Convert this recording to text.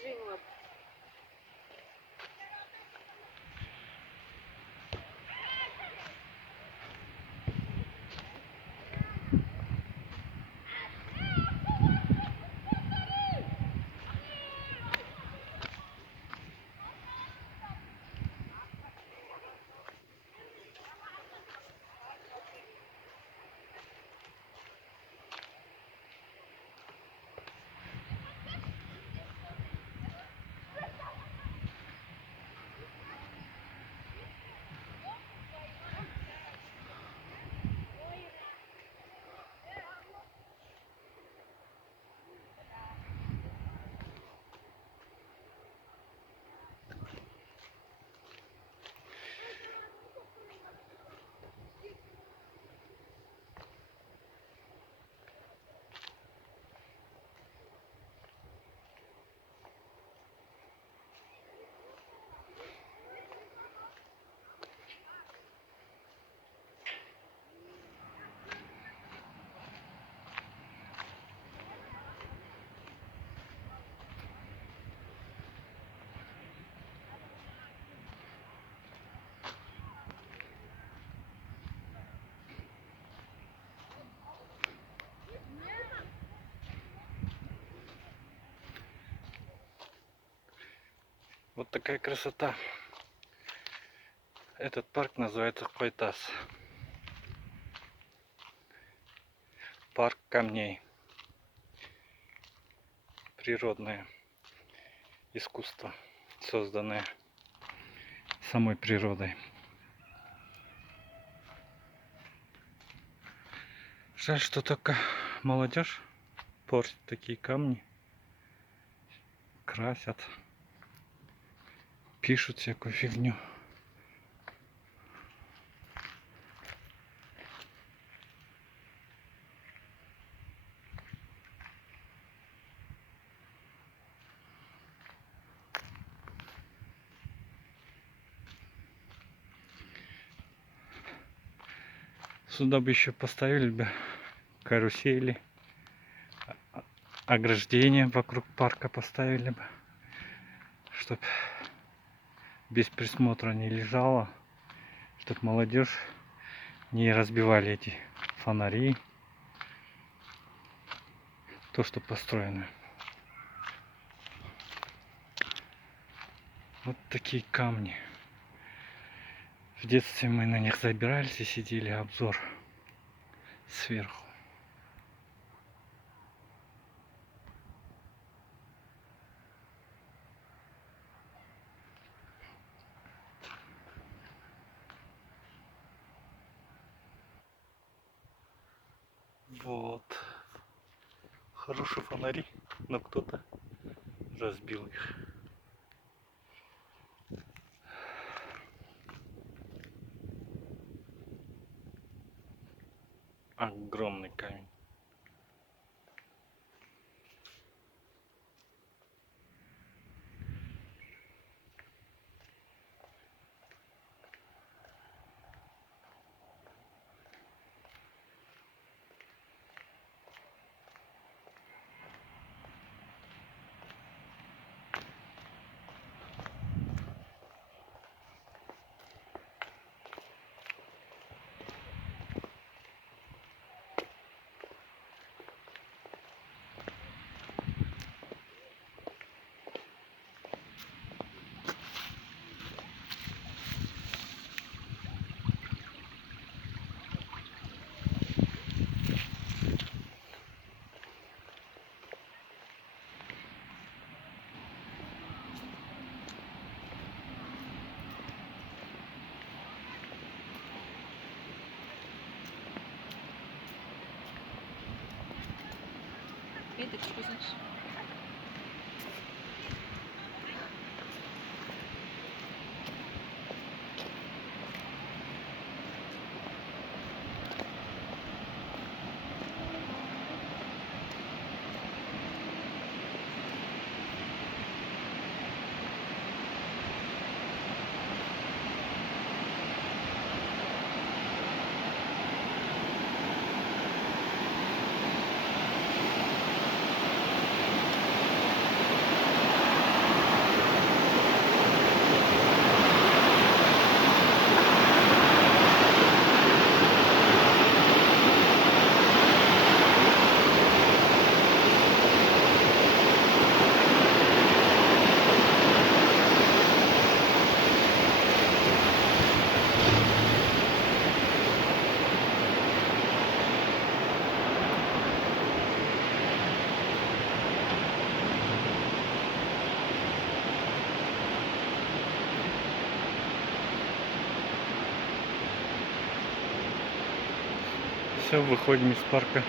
живет. Вот такая красота. Этот парк называется Койтас. Парк камней. Природное искусство, созданное самой природой. Жаль, что только молодежь портит такие камни, красят, пишут всякую фигню. Сюда бы еще поставили бы карусели, ограждение вокруг парка поставили бы, чтоб без присмотра не лежала, чтоб молодежь не разбивали эти фонари, то, что построено. Вот такие камни. В детстве мы на них забирались и сидели, обзор сверху. Вот. Хорошие фонари, но кто-то разбил их. Огромный камень. Веточку, значит. все, выходим из парка.